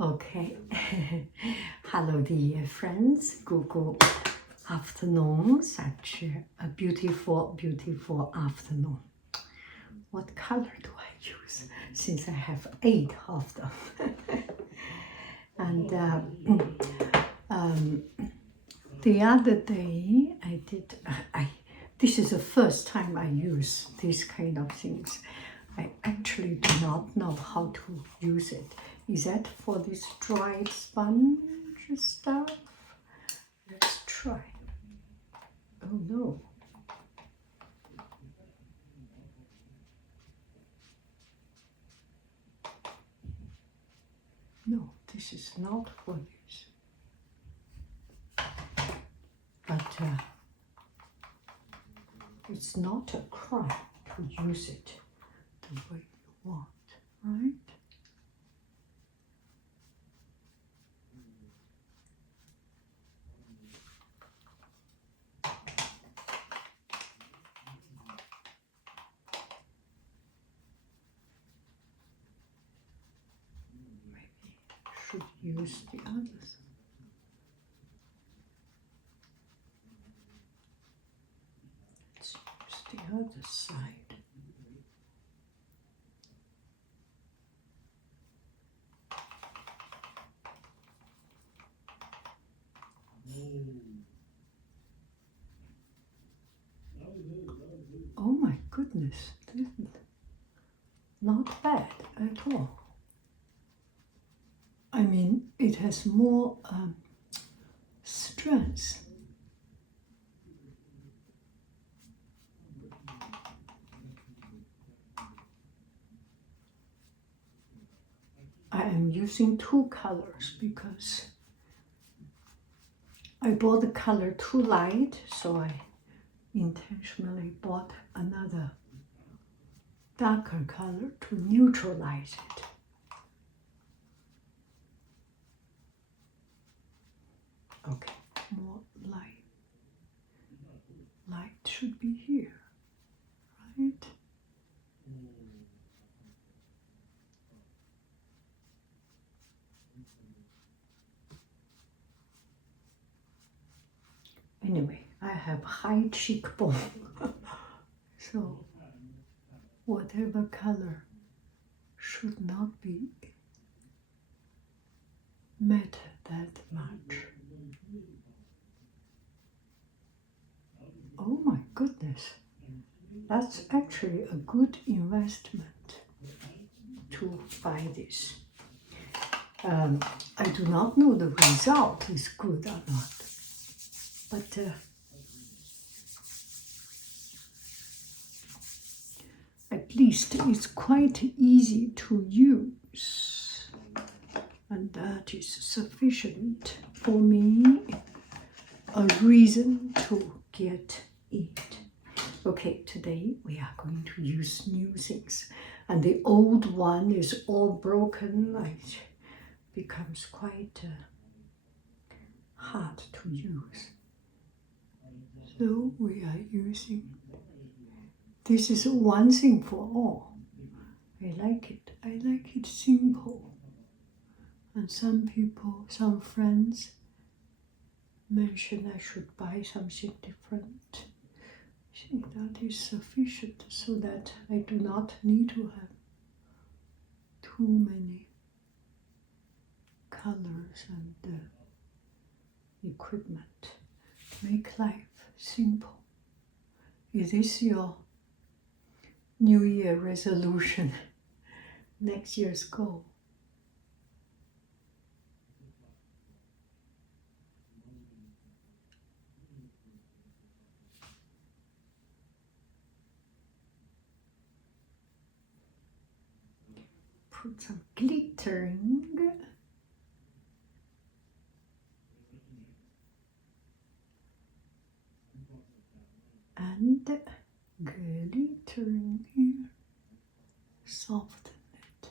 Okay. Hello, dear friends. Good afternoon. Such a beautiful, beautiful afternoon. What color do I use? Since I have 8 of them. And the other day I did. This is the first time I use these kind of things. I actually do not know how to use it. Is that for this dried sponge stuff? Let's try. Oh no. No, this is not for this. But it's not a crime to use it the way you want, right? Should use the others. Let's use the other side. Oh my goodness, not bad at all. I mean, it has more strength. I am using 2 colors because I bought the color too light, so I intentionally bought another darker color to neutralize it. Okay, more light. Light should be here, right? Anyway, I have high cheekbone, so whatever color should not be matter that much. Oh my goodness, that's actually a good investment to buy this. I do not know the result is good or not, but at least it's quite easy to use, and that is sufficient for me, a reason to get it. Okay, today we are going to use new things, and the old one is all broken. It becomes quite hard to use. So we are using, this is one thing for all. I like it simple. And some people, some friends mention I should buy something different. I think that is sufficient so that I do not need to have too many colors and equipment. Make life simple. Is this your New Year resolution? Next year's goal? Put some glittering. And glittering here, soften it.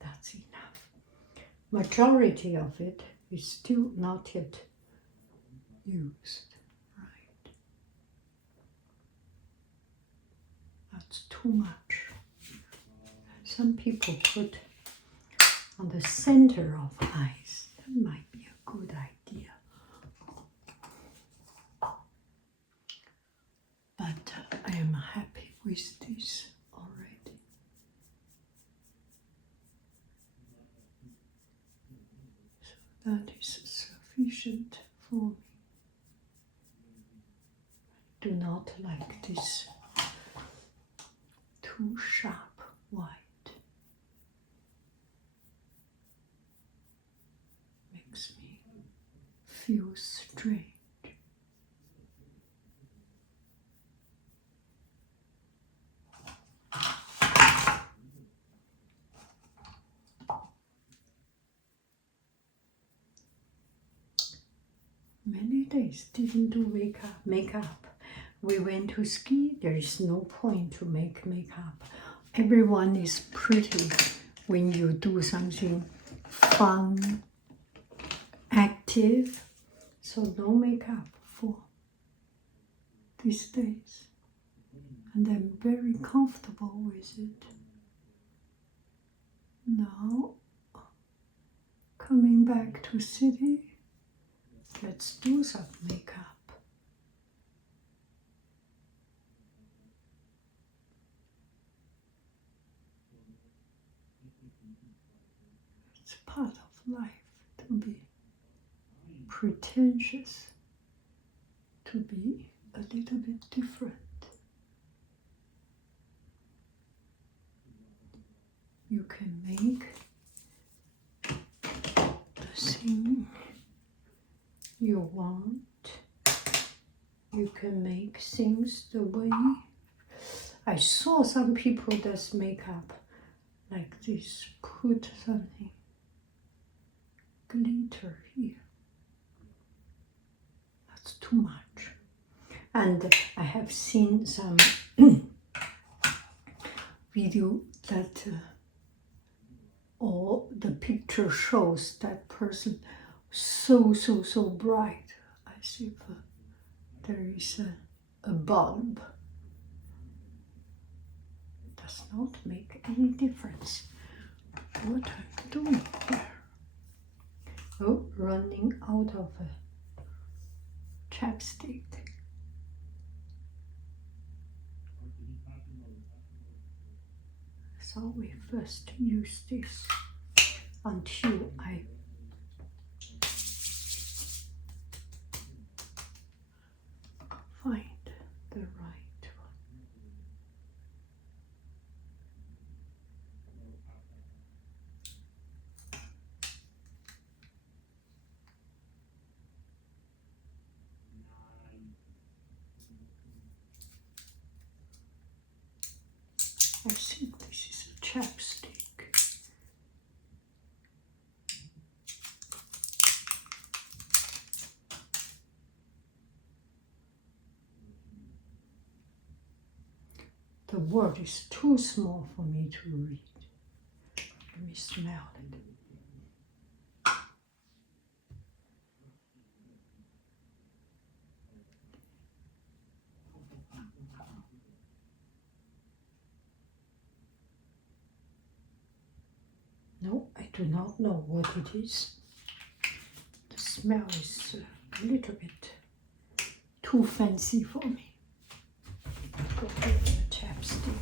That's enough. Majority of it It's still not yet used, right? That's too much. Some people put on the center of eyes. That might be a good idea. But I am happy with this already. So that is sufficient for me. Do not like this too sharp white. Makes me feel strange. Many days didn't do makeup. We went to ski. There is no point to make makeup. Everyone is pretty when you do something fun, active. So no makeup for these days. And I'm very comfortable with it. Now, coming back to city, let's do some makeup. It's part of life to be pretentious, to be a little bit different. You can make the thing you want. You can make things the way. I saw some people that makeup like this, put something glitter here. That's too much. And I have seen some video that or the picture shows that person so bright as if there is a bulb. Does not make any difference what I'm doing here. Oh, running out of chapstick. So we first use this until I find the right one. I think this is a chapstick. The word is too small for me to read. Let me smell it. No, I do not know what it is. The smell is a little bit too fancy for me. Go get the chapstick.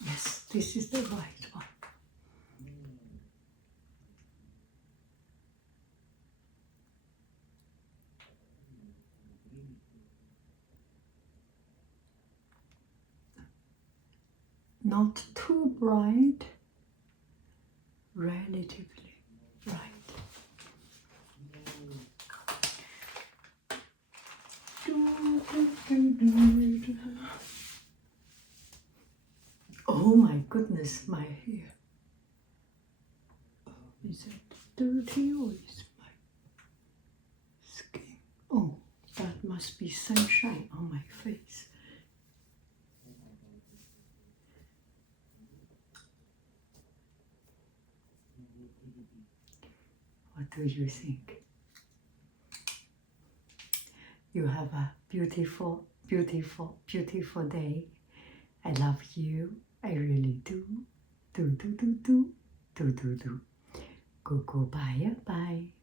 Yes, this is the right one. Not too bright, relatively bright. Oh my goodness, my hair. Is it dirty or is my skin? Oh, that must be sunshine on my face. What do you think? You have a beautiful, beautiful, beautiful day. I love you. I really do. Do. Go, bye, bye.